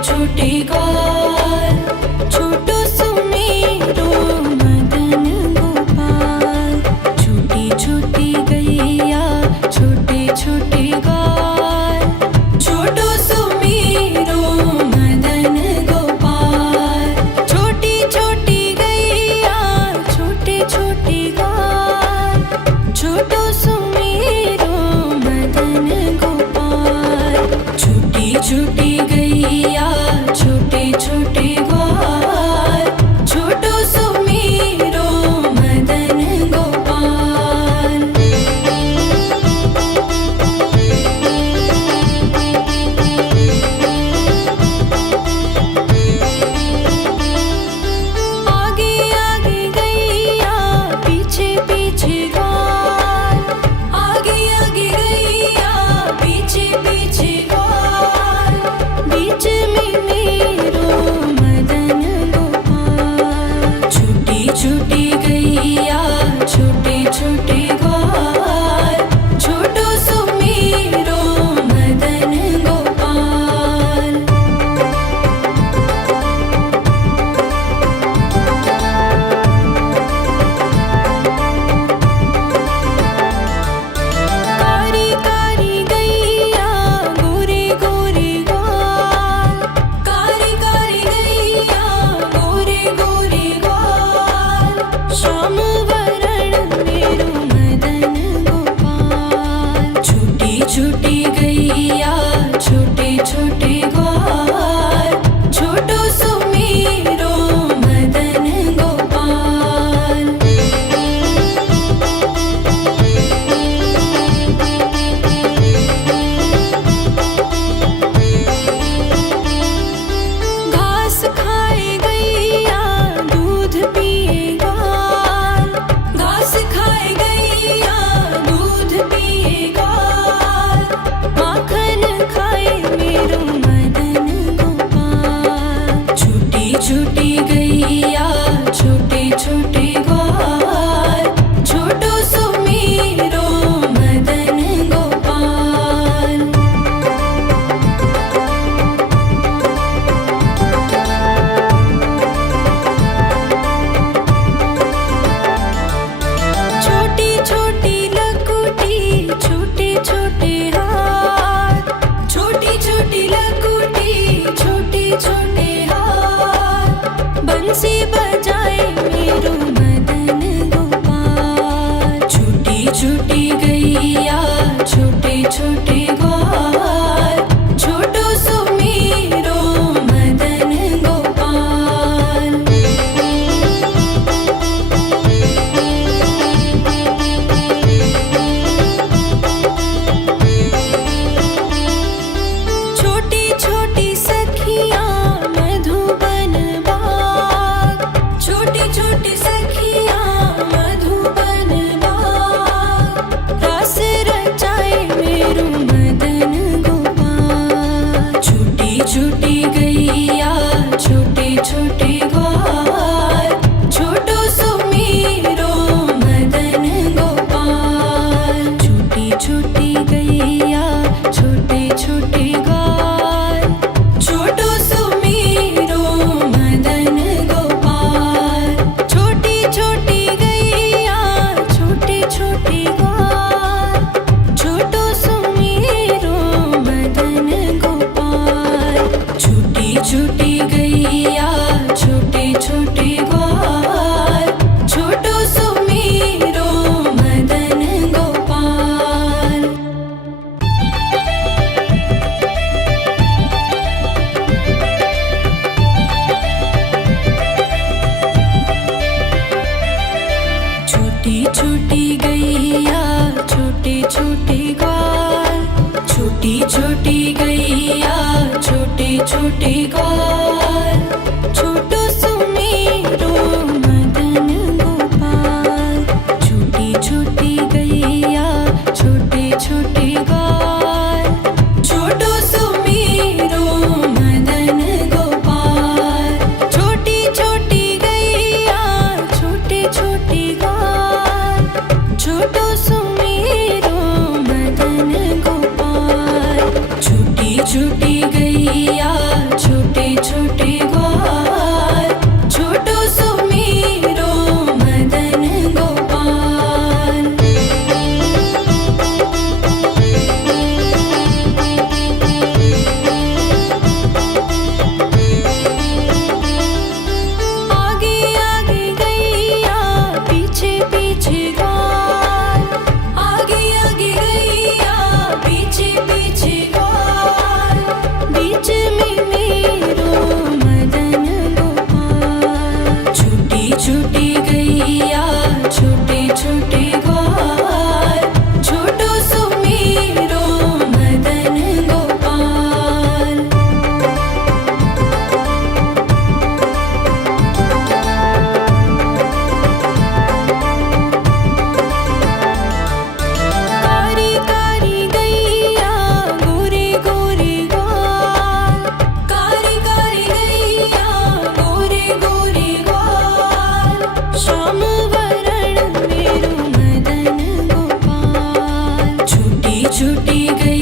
छोटे ग्वाल, छोटो सुमेरो मदन गोपाल। छोटी छोटी गैया छोटे छोटे ग्वाल, छोटो सुमेरो मदन गोपाल। छोटी छोटी गैया छोटे छोटे ग्वाल, छोटो सुमेरो मदन गोपाल। छोटी छोटी गैया छोटे छोटे ग्वाल, छोटो सुमेरो मदन गोपाल। आगे आगे गैया पीछे पीछे ग्वाल, आगे आगे गैया पीछे पीछे ग्वाल। बीच में मेरो मदन गोपाल। छोटी छोटी गैया छोटे छोटे ग्वाल, छोटो सुमेरो मदन गोपाल। कारी कारी गैया गोरे गोरे ग्वाल, कारी कारी गैया गोरे गोरे ग्वाल। श्याम वरण मेरो मदन गोपाल। छोटी छोटी गैया छोटे छोटे ग्वाल, छोटो सुमेरो मदन गोपाल। घास खाए गैया दूध पिए ग्वाल, घास खाए गैया दूध पिए ग्वाल। माखन खाए मेरो मदन गोपाल। छोटी छोटी गैया छोटे छोटे ग्वाल, छोटो सुमेरो मदन गोपाल। छोटी छोटी लकुटी छोटे छोटे हाथ, छोटी छोटी लकुटी छोटे छोटे हाथ। बंसी बजाए मेरो मदन गोपाल। छोटी छोटी गैया छोटे छोटे ग्वाल, छोटो सुमेरो मदन गोपाल। छोटी छोटी सखियाँ मधुबन बाग, छोटी छोटी सखियाँ मधुबन बाग। रास रचाए मेरो मदन गोपाल। छोटी छोटी गैया छोटे छोटे ग्वाल, छोटो सुमेरो मदन गोपाल। छोटी छोटी गैया छोटे छोटे ग्वाल, छोटो सुमेरो मदन गोपाल। छोटी छोटी गैया छोटे छोटे ग्वाल, छोटो सुमेरो मदन गोपाल। छोटी छोटी गैया छोटे छोटे ग्वाल, छोटो सुमेरो मदन गोपाल। छोटी छोटी गैया छोटे छोटे ग्वाल, छोटी छोटी गैया छोटे छोटे ग्वाल, छोटो सुमेरो मदन गोपाल। छोटी छोटी गैया छोटे छोटे ग्वाल, छोटो सुमेरो मदन गोपाल। छोटी छोटी गैया छोटे छोटे ग्वाल, छोटो सुमेरो मदन गोपाल। छोटी छोटी गैया छोटे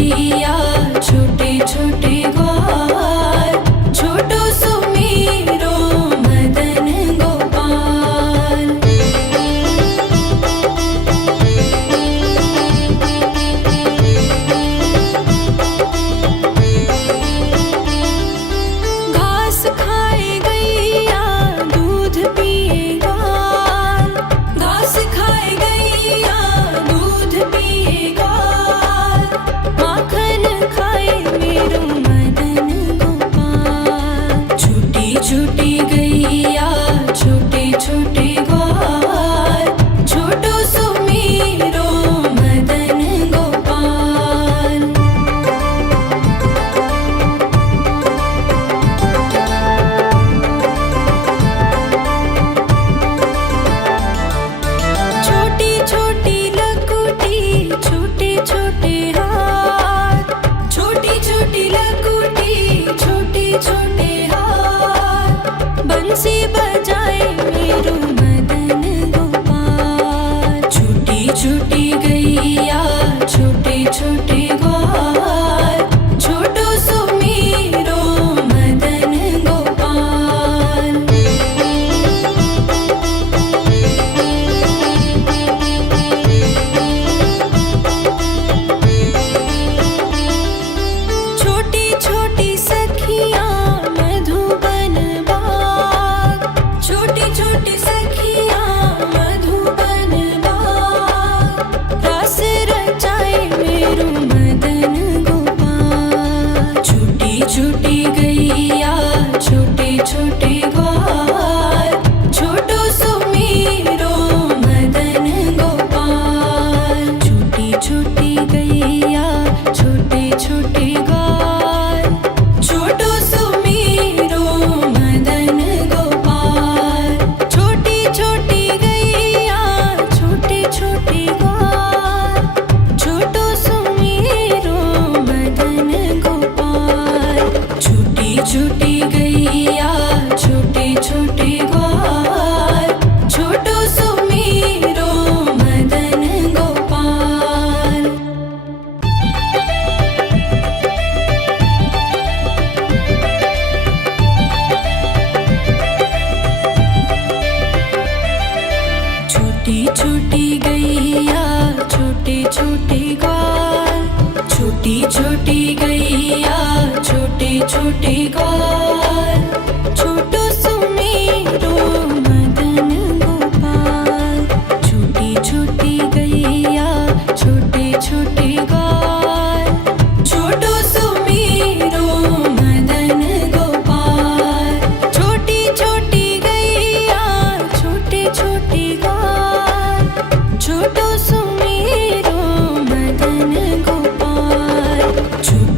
गैया छोटे छोटे ग्वाल छोटो सुमेरो मदन गोपाल। घास खाए गैया दूध पिए ग्वाल घास खाए गैया दूध पिए ग्वाल माखन खाए मेरो मदन गोपाल। छोटी छोटी गैया छोटे छोटे ग्वाल छोटो सुमेरो मदन गोपाल। छोटी छोटी लकुटी छोटे छोटे हाथ छोटी छोटी लकुटी छोटे छोटे हाथ बंसी बजाए मेरो मदन गोपाल। छोटी छोटी गैया छोटे छोटे ग्वाल छोटो सुमेरो मदन गोपाल। छोटी छोटी सखियाँ मधुबन बाग छोटी छोटी सखियाँ मधुबन बाग रास रचाए मेरो मदन गोपाल। छोटी छोटी गैया छोटे छोटे ग्वाल छोटो सुमेरो मदन गोपाल। छोटी छोटी गैया छोटे छोटे ग्वाल छोटो सुमेरो मदन गोपाल। छोटी छोटी गैया छोटे छोटे ग्वाल छोटो सुमेरो मदन गोपाल। छोटी छोटी गैया छोटे छोटे ग्वाल छोटो सुमेरो मदन गोपाल। छोटी छोटी गैया छोटे छोटे ग्वाल छोटी छोटी गैया छोटे छोटे ग्वाल छोटो सुमेरो मदन गोपाल। छोटी छोटी गैया छोटे छोटे ग्वाल छोटो सुमेरो मदन गोपाल। छोटी छोटी गैया छोटे छोटे ग्वाल छोटो सुमेरो मदन गोपाल।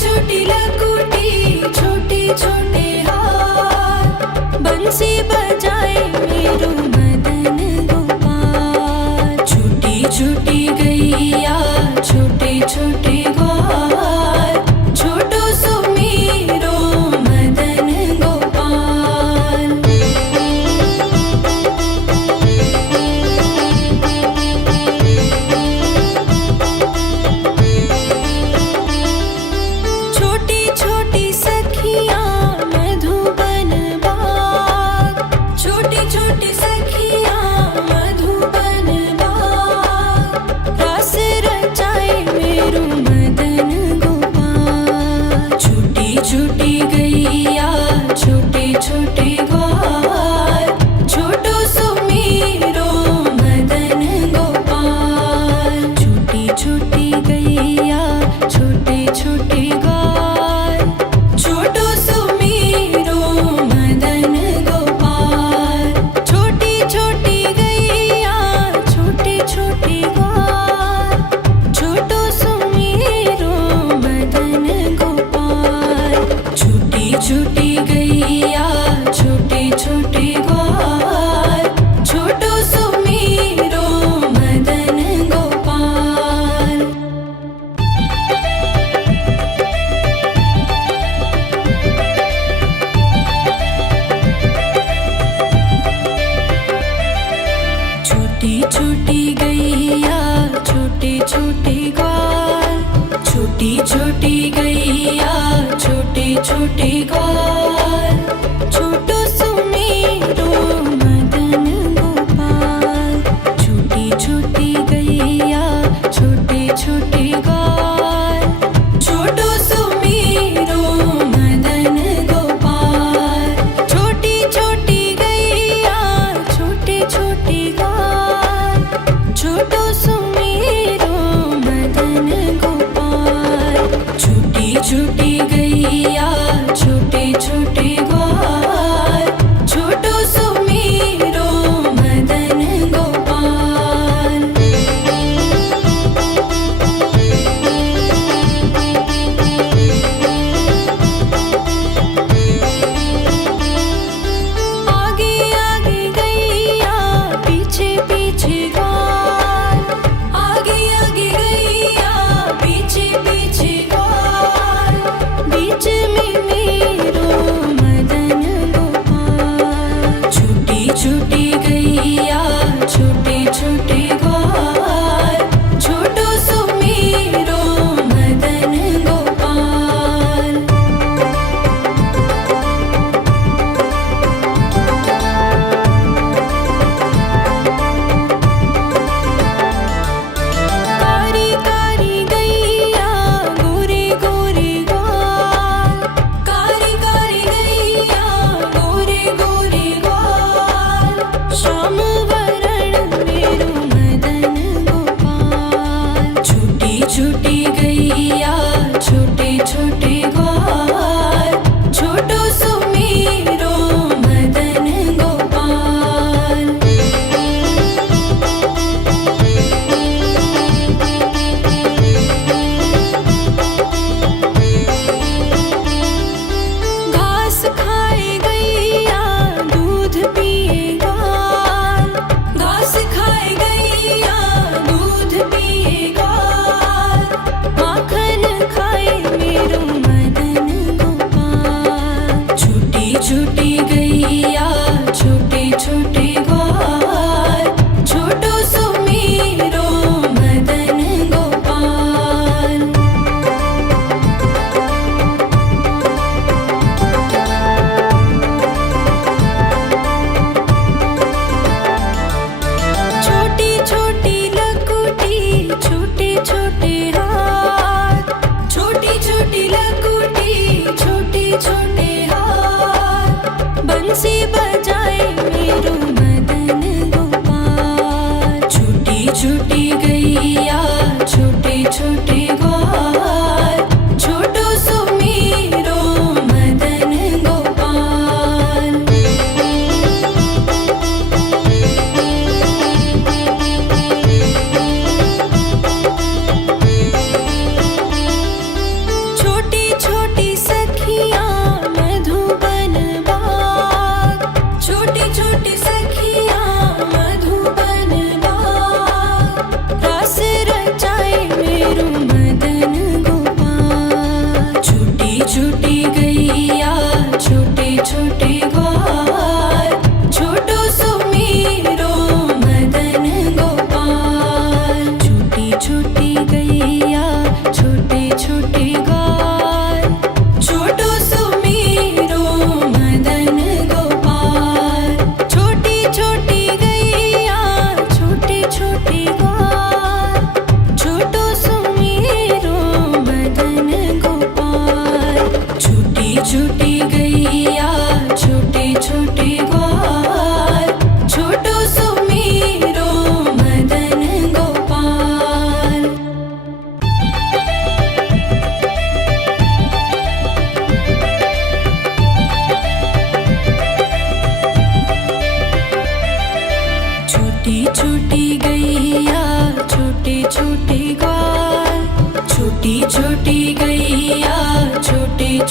छोटी लकुटी छोटे छोटे हाथ बंसी बजाए मेरो मदन गोपाल। छोटी छोटी गैया छोटे छोटे ग्वाल छोटो सो मेरो मदन गोपाल। छोटी छोटी सखियाँ मधुबन बाग छोटी छोटी सखियाँ मधुबन बाग रस रचाए मेरो मदन गोपाल। छोटी छोटी गैया छोटे छोटे ग्वाल छोटो सो मेरो मदन गोपाल। छोटी छोटी गैया छोटे छोटे ग्वाल छोटो सो मेरो मदन गोपाल। छोटी छोटी गैया छोटे छोटे ग्वाल छोटो सो मेरो मदन गोपाल। छोटी छोटी गैया छोटे छोटे ग्वाल छोटो सो मेरो मदन गोपाल। छोटी छोटी गैया छोटे छोटे ग्वाल छोटी छोटी गैया छोटे छोटे ग्वाल छोटो सो मेरो मदन गोपाल। छोटी छोटी गैया छोटे छोटे ग्वाल छोटो सो मेरो मदन गोपाल। छोटी छोटी गैया छोटे छोटे ग्वाल छोटो सो मेरो मदन गोपाल। छोटी छोटी गैया छोटे छोटे ग्वाल छोटो सो मेरो मदन गोपाल। आगे आगे गैया पीछे पीछे ग्वाल आगे आगे गैया पीछे पीछे ग्वाल बीच में मेरो मदन गोपाल। छोटी छोटी गैया छोटे छोटे ग्वाल छोटो सो मेरो मदन गोपाल। कारी कारी गैया गोरे गोरे ग्वाल कारी कारी गैया गोरे गोरे ग्वाल श्याम वरण मेरो मदन गोपाल। छोटी छोटी गैया छोटे छोटे ग्वाल छोटो सो मेरो मदन गोपाल। घास खाए गैया दूध पिए ग्वाल घास खाए गैया दूध पिए ग्वाल माखन खाए मेरो मदन गोपाल। छोटी छोटी गैया छोटे छोटे ग्वाल छोटो सो मेरो मदन गोपाल। छोटी छोटी लकुटी छोटे छोटे हाथ छोटी छोटी लकुटी छोटे छोटे हाथ बंसी बजाए मेरो मदन गोपाल। छोटी छोटी गैया छोटे छोटे ग्वाल छोटो सो मेरो मदन गोपाल। छोटी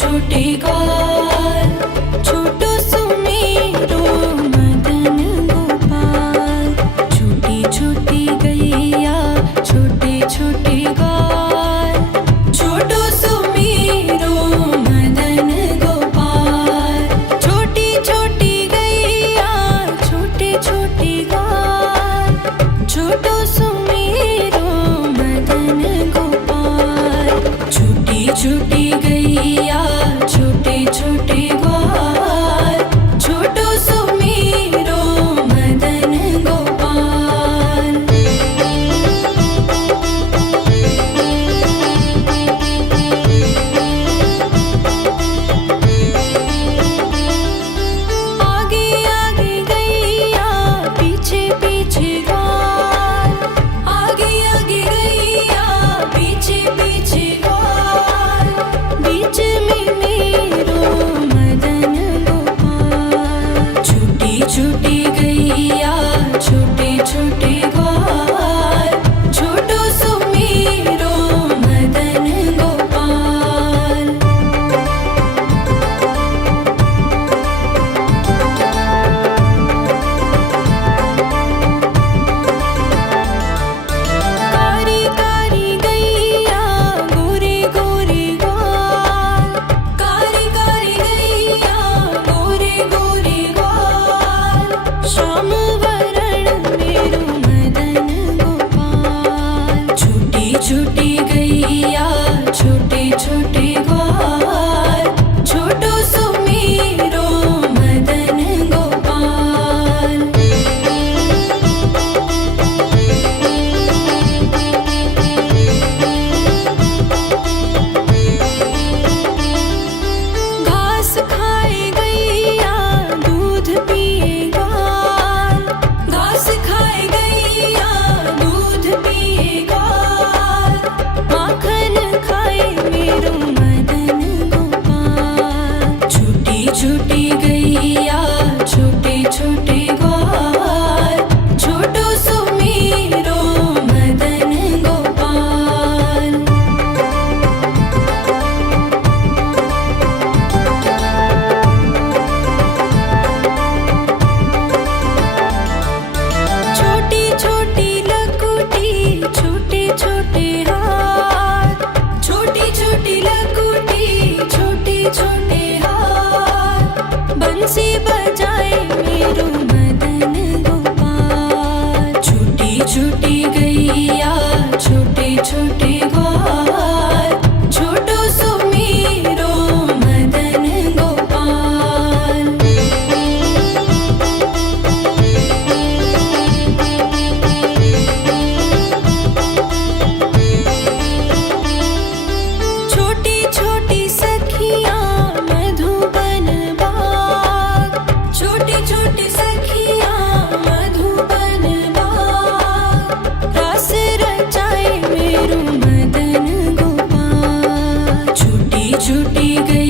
छोटे ग्वाल, छोटो सुमेरो मदन गोपाल। छोटी छोटी गैया छोटे छोटे ग्वाल, छोटो सुमेरो मदन गोपाल। छोटी छोटी गैया छोटे छोटे ग्वाल, छोटो सुमेरो मदन गोपाल। छोटी छोटी गैया छोटे छोटे ग्वाल, छोटो सुमेरो मदन गोपाल। आगे आगे गैया पीछे पीछे ग्वाल, आगे आगे गैया पीछे पीछे ग्वाल। बीच में मेरो मदन गोपाल। छोटी छोटी गैया छोटे छोटे ग्वाल, छोटो सुमेरो मदन गोपाल। कारी कारी गैया गोरे गोरे ग्वाल, कारी कारी गैया गोरे गोरे ग्वाल। श्याम वरण मेरो मदन गोपाल। छोटी छोटी गैया छोटे छोटे ग्वाल, छोटो सुमेरो मदन गोपाल। घास खाए गैया दूध पिए ग्वाल, घास खाए गैया दूध पिए ग्वाल। माखन खाए मेरो मदन गोपाल। छोटी छोटी गैया छोटे छोटे ग्वाल, छोटो सुमेरो मदन गोपाल। छोटी छोटी लकुटी छोटे छोटे हाथ, छोटी छोटी लकुटी छोटे छोटे हाथ। बंसी बजाए मेरो मदन गोपाल। छोटी छोटी गैया छोटे छोटे ग्वाल, छोटो सुमेरो मदन गोपाल। छोटी छोटी सखियाँ मधुबन बाग, छोटी छोटी सखियाँ मधुबन बाग। रास रचाए मेरो मदन गोपाल। छोटी छोटी